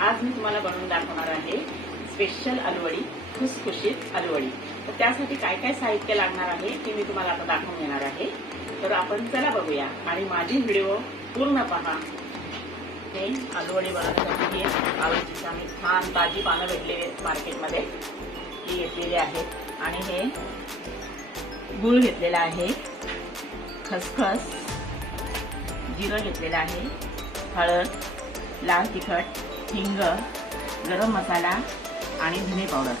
आज मी तुम्हाला बनवून दाखवणार आहे स्पेशल अलवडी खुसखुशीत अलवडी. तर त्यासाठी काय काय साहित्य लागणार आहे ते मी तुम्हाला आता दाखवून येणार आहे. तर आपण चला बघूया आणि माझी व्हिडिओ पूर्ण पहा. हे अलवडी बनवण्यासाठी आळूची आम्ही छान ताजी पानं भेटलेली आहेत मार्केटमध्ये. ती घेतलेली आहेत. आणि हे गुळ घेतलेला आहे. खसखस. जिरं घेतलेलं आहे. हळद. लाल तिखट. हिंग गरम मसाला आणि धने पावडर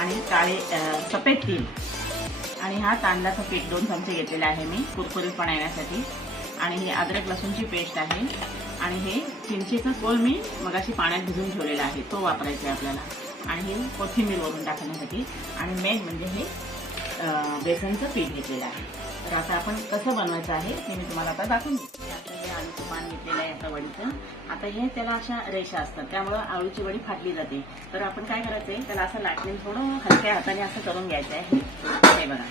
आणि काळे सफेद तीळ. आणि हा तांदळाचं पीठ दोन चमचे घेतलेला आहे मी कुरकुरीतपणा येण्यासाठी. आणि ही अद्रक लसूणची पेस्ट आहे. आणि हे चिंचेचा कोल मी मगाशी पाण्यात भिजून ठेवलेला आहे तो वापरायचा आहे आपल्याला. आणि हे कोथिंबीर वरून टाकण्यासाठी. आणि मेन म्हणजे हे बेसनचं पीठ घेतलेलं आहे. तर आता आपण कसं बनवायचं आहे हे मी तुम्हाला आता दाखवून देते. आळूचं पान घेतलेलं आहे आता वडीचं. आता हे त्याला अशा रेषा असतात. त्यामुळं आळूची वडी फाटली जाते. तर आपण काय करायचं आहे? त्याला असं लाटणे थोडं हलक्या हाताने असं करून घ्यायचं आहे. हे बघा.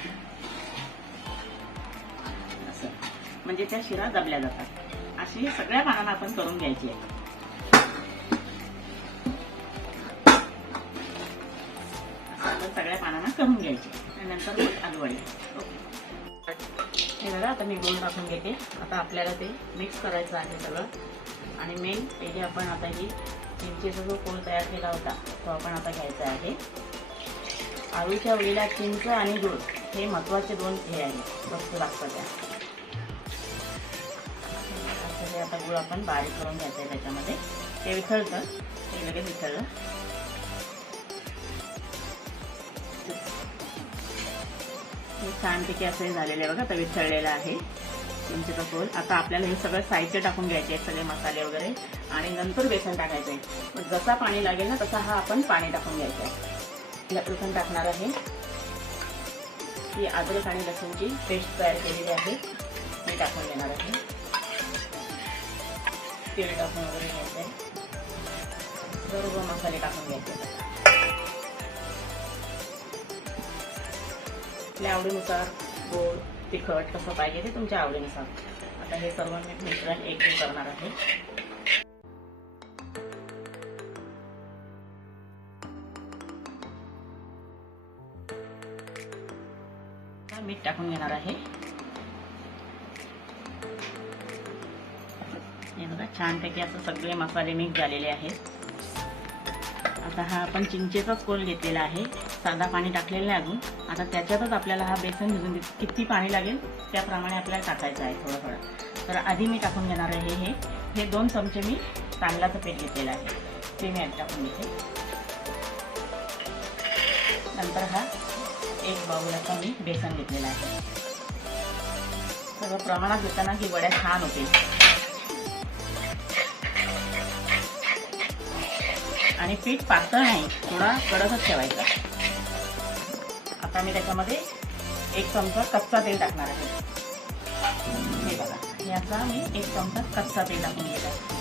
असं. म्हणजे त्या शिरा दबल्या जातात. अशी सगळ्या पानांना आपण करून घ्यायची आहे. असं आपण सगळ्या पानांना करून घ्यायची आणि नंतर मग आलूवडी ओके. हे बघा आता मी गोल टाकून घेते. आता आपल्याला ते मिक्स करायचं आहे सगळं. आणि मेन पहिले आपण आता ही चिंचेचा जो कोळ तयार केला होता तो आपण आता घ्यायचा आहे. आळूच्या वडीला चिंच आणि दूध हे महत्त्वाचे दोन हे आहे. वस्तू लागतात त्या असं हे आता गुळ आपण बारीक करून घ्यायचं आहे त्याच्यामध्ये. ते विसळतं ते लगेच विसळलं हे छानपैकी असं झालेलं आहे बघा तर विथळलेलं आहे. तुमचे कपोल आता आपल्याला हे सगळं साहित्य टाकून घ्यायचे आहे सगळे मसाले वगैरे आणि नंतर बेसन टाकायचं आहे. मग जसा पाणी लागेल ना तसा हा आपण पाणी टाकून घ्यायचं आहे. लसूण टाकणार आहे. ही अद्रक आणि लसूणची पेस्ट तयार केलेली आहे. मी टाकून घेणार आहे. तेल टाकून वगैरे घ्यायचं आहे. सर्व मसाले टाकून घ्यायचे आपल्या आवडीनुसार गोड तिखट कसं पाहिजे ते तुमच्या आवडीनुसार. आता हे सर्व मी मिश्रण एकजीव करणार आहे. मीठ टाकून घेणार आहे. हे बघा छानपैकी असं सगळे मसाले मिक्स झालेले आहेत. आता हा आपण चिंचेचाच कोल घेतलेला आहे. साधा पाणी टाकलेलं नाही अजून. आता त्याच्यातच आपल्याला हा बेसन भिजून दे किती पाणी लागेल त्याप्रमाणे आपल्याला टाकायचं आहे थोडं थोडं तर आधी मी टाकून घेणार आहे हे हे. दोन चमचे मी तांदळाचं पीठ घेतलेलं आहे. ते मी आधी टाकून घेते. नंतर हा एक बाऊलाचा मी बेसन घेतलेला आहे. सगळं प्रमाणात घेताना की वड्या छान होतील आणि पीठ पातळ नाही थोडा कडकच ठेवायचा. आता मी त्याच्यामध्ये एक चमचा कच्चा तेल टाकणार आहे. हे बघा याचा मी एक चमचा कच्चा तेल टाकून घेत. आहे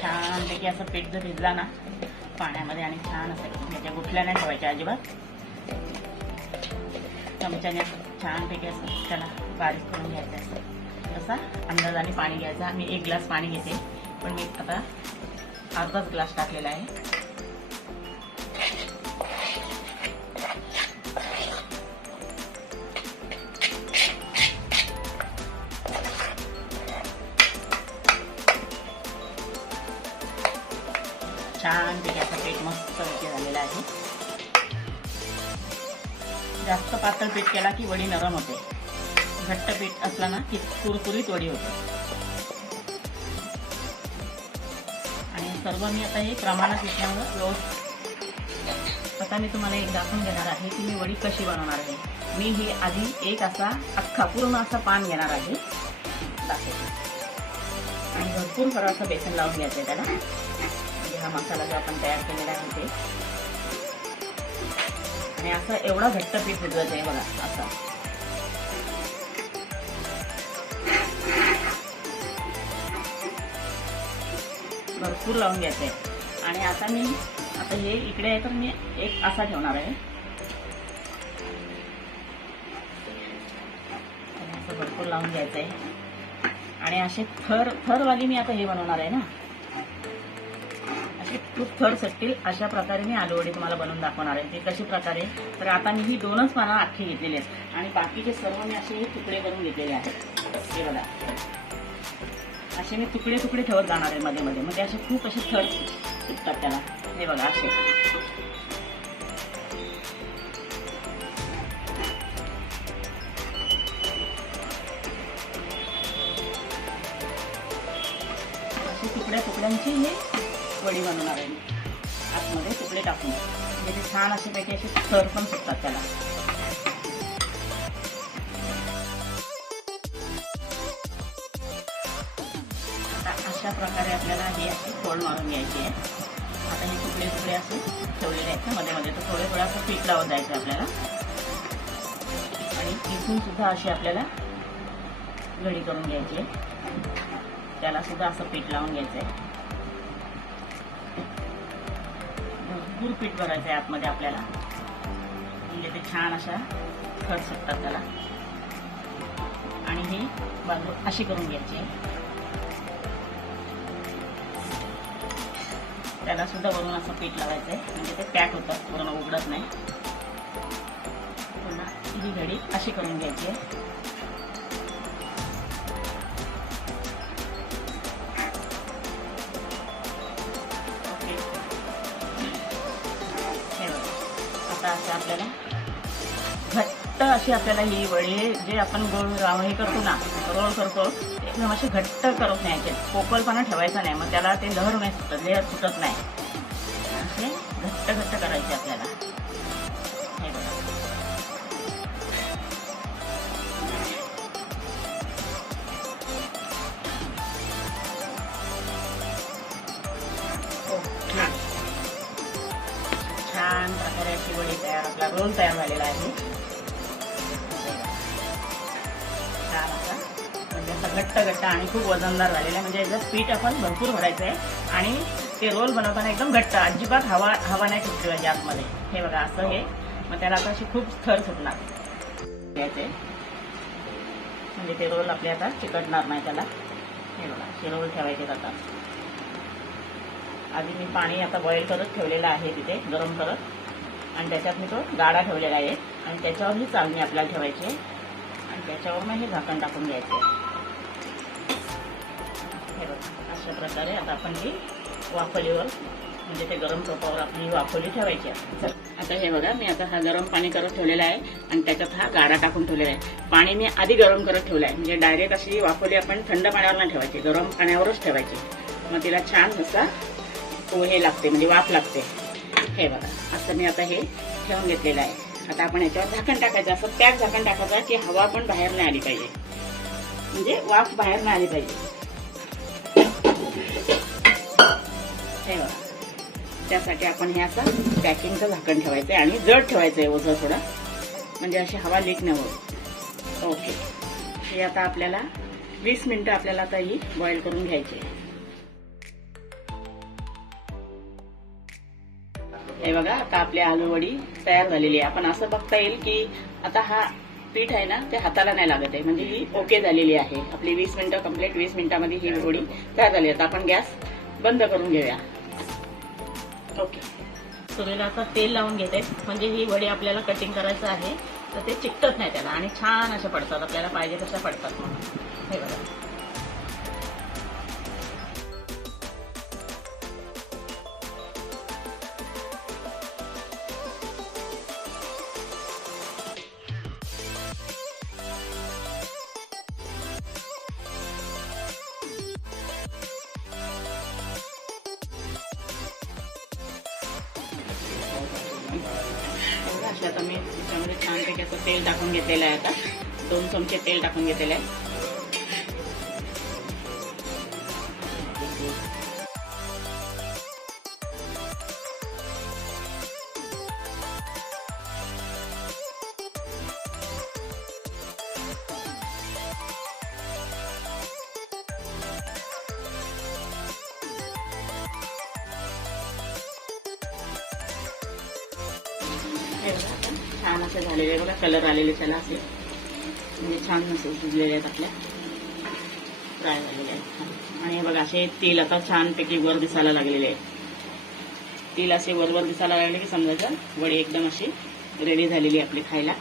छानपैकी असं पीठ जर भिजला ना पाण्यामध्ये आणि छान असं त्याच्या गुठल्या नाही ठेवायच्या अजिबात. चमच्याने छानपैकी असं त्याला बारीक करून घ्यायचं असं तसा अंदाजाने पाणी घ्यायचं मी एक ग्लास पाणी घेते. पण मी आता अर्धाच ग्लास टाकलेला आहे. छान असं पीठ मस्त झालेला आहे. जास्त पातळ पीठ केला की वडी नरम होते. घट्ट पीठ असला ना की कुरकुरीत वडी होते. सर्व मी आता हे प्रमाणात घेतल्यामुळं व्यवस्थित आता मी तुम्हाला एक दाखवून घेणार आहे की मी वडी कशी बनवणार आहे. मी हे आधी एक असा अख्खा पूर्ण असा पान घेणार आहे. दाखवते. आणि भरपूर खरं असं बेसन लावून घ्यायचं आहे त्याला. म्हणजे हा मसाला जो आपण तयार केलेला आहे ते. आणि असं एवढा घट्ट पीठ भिजवायचं आहे बघा असं. भरपूर लावून घ्यायचं आहे आणि आता मी आता हे इकडे आहे तर मी एक असा ठेवणार आहे. भरपूर लावून घ्यायचं आहे आणि असे थर थरवाली मी आता हे बनवणार आहे ना. असे खूप थर सटतील अशा प्रकारे मी आलूवडी तुम्हाला बनवून दाखवणार आहे. ते कशी प्रकारे तर आता मी ही दोनच पानं आखी घेतलेली आहेत. आणि बाकीचे सर्व मी असे हे तुकडे करून घेतलेले आहेत. हे बघा. असे मी तुकडे तुकडे ठेवत जाणार आहे मध्ये मध्ये. म्हणजे असे खूप असे थर सुटतात त्याला. हे बघा असे. असे तुकड्या तुकड्यांची हे वडी बनवणार आहे. आतमध्ये तुकडे टाकून. म्हणजे छान असे पैकी असे थर पण सुटतात त्याला. आपल्याला हे अशी फोल्ड मारून घ्यायची आहे आता हे तुकडे तुकडे असे ठेवलेले आहेत ना मध्ये मध्ये. तर थोडे थोडे असं पीठ लावत जायचं आपल्याला. आणि इथून सुद्धा अशी आपल्याला घडी करून घ्यायची आहे त्याला सुद्धा असं पीठ लावून घ्यायचं आहे भरपूर पीठ भरायचं आहे आतमध्ये आपल्याला. म्हणजे ते छान अशा खड सुटतात त्याला. आणि ही बाजू अशी करून घ्यायची. आहे त्याला सुद्धा वरून असं पीठ लावायचं आहे म्हणजे ते पॅक होतं वरून उघडत नाही. पुन्हा ही घडी अशी करून घ्यायची आहे. आता असं आपल्याला घट्ट अशी आपल्याला ही वडी जे आपण गोळ हे करतो ना रोल करतो ते असे घट्ट करून न्यायचे. पोकलपणा ठेवायचा नाही. मग त्याला ते लहर नाही सुटत लेअर सुटत नाही. असे घट्ट घट्ट करायचे आपल्याला. हे बघा. छान प्रकारे अशी वडी तयार आपला रोल तयार झालेला आहे. छान असा असा घट्ट घट्ट आणि खूप वजनदार झालेला आहे म्हणजे याचं पीठ आपण भरपूर भरायचं आहे आणि ते रोल बनवताना एकदम घट्ट अजिबात हवा हवा नाही सुटली पाहिजे आतमध्ये. हे बघा असं हे. मग त्याला आता अशी खूप थर सुटणार. घ्यायचे म्हणजे ते रोल आपले आता चिकटणार नाही त्याला. हे बघा असे रोल ठेवायचे आता. आधी मी पाणी आता बॉईल करत ठेवलेलं आहे तिथे गरम करत. आणि त्याच्यात मी तो गाडा ठेवलेला आहे. आणि त्याच्यावर ही चालणी आपल्याला ठेवायची आहे. आणि त्याच्यावर मग हे झाकण टाकून घ्यायचे हे बघा अशा प्रकारे आता आपण ही वाफलीवर म्हणजे ते गरम टोपावर आपण ही वाफली ठेवायची आहे. आता हे बघा मी आता हा गरम पाणी करत ठेवलेला आहे आणि त्याच्यात हा गारा टाकून ठेवलेला आहे. पाणी मी आधी गरम करत ठेवलं आहे. म्हणजे डायरेक्ट अशी वाफली आपण थंड पाण्यावर नाही ठेवायची गरम पाण्यावरच ठेवायची. मग तिला छान असा तो हे लागते म्हणजे वाफ लागते. हे बघा असं मी आता हे ठेवून घेतलेलं आहे. आता आपण याच्यावर झाकण टाकायचं असं पॅक झाकण टाकायचं की हवा पण बाहेर नाही आली पाहिजे. म्हणजे वाफ बाहेर नाही आली पाहिजे. हे बघा त्यासाठी आपण हे असं पॅकिंगचं झाकण ठेवायचं आहे आणि जड ठेवायचं आहे ओझं थोडं. म्हणजे अशी हवा लीक न होत. ओके हे आता आपल्याला वीस मिनिटं आपल्याला आता ही बॉईल करून घ्यायची आहे. हे बघा आता आपली आलूवडी तयार झालेली आहे. आपण असं बघता येईल की आता हा पीठ आहे ना ते हाताला नाही लागत आहे. म्हणजे ही ओके झालेली आहे. आपली वीस मिनिटं कंप्लीट वीस मिनिटामध्ये ही वडी तयार झाली आहे. आता आपण गॅस बंद करून घेऊया. ओके सुरेला आता तेल लावून घेते. म्हणजे ही वडी आपल्याला कटिंग करायचं आहे तर ते चिकटत नाही त्याला. आणि छान अशा पडतात. आपल्याला पाहिजे तशा पडतात म्हणून. हे बघा. आता मी त्याच्यामध्ये छानपैकी असं तेल टाकून घेतलेलं आहे आता. दोन चमचे तेल टाकून घेतलेलं आहे. हे बघा आता छान असे झालेले बघा कलर आलेले त्याला असे. म्हणजे छान असे शिजलेले आहेत आपल्या. फ्राय झालेले आहेत. आणि हे बघा असे तेल आता छानपैकी वर दिसायला लागलेले आहेत. तेल असे वर वर दिसायला लागले की समजायचं वडी एकदम अशी रेडी झालेली आहे आपली खायला.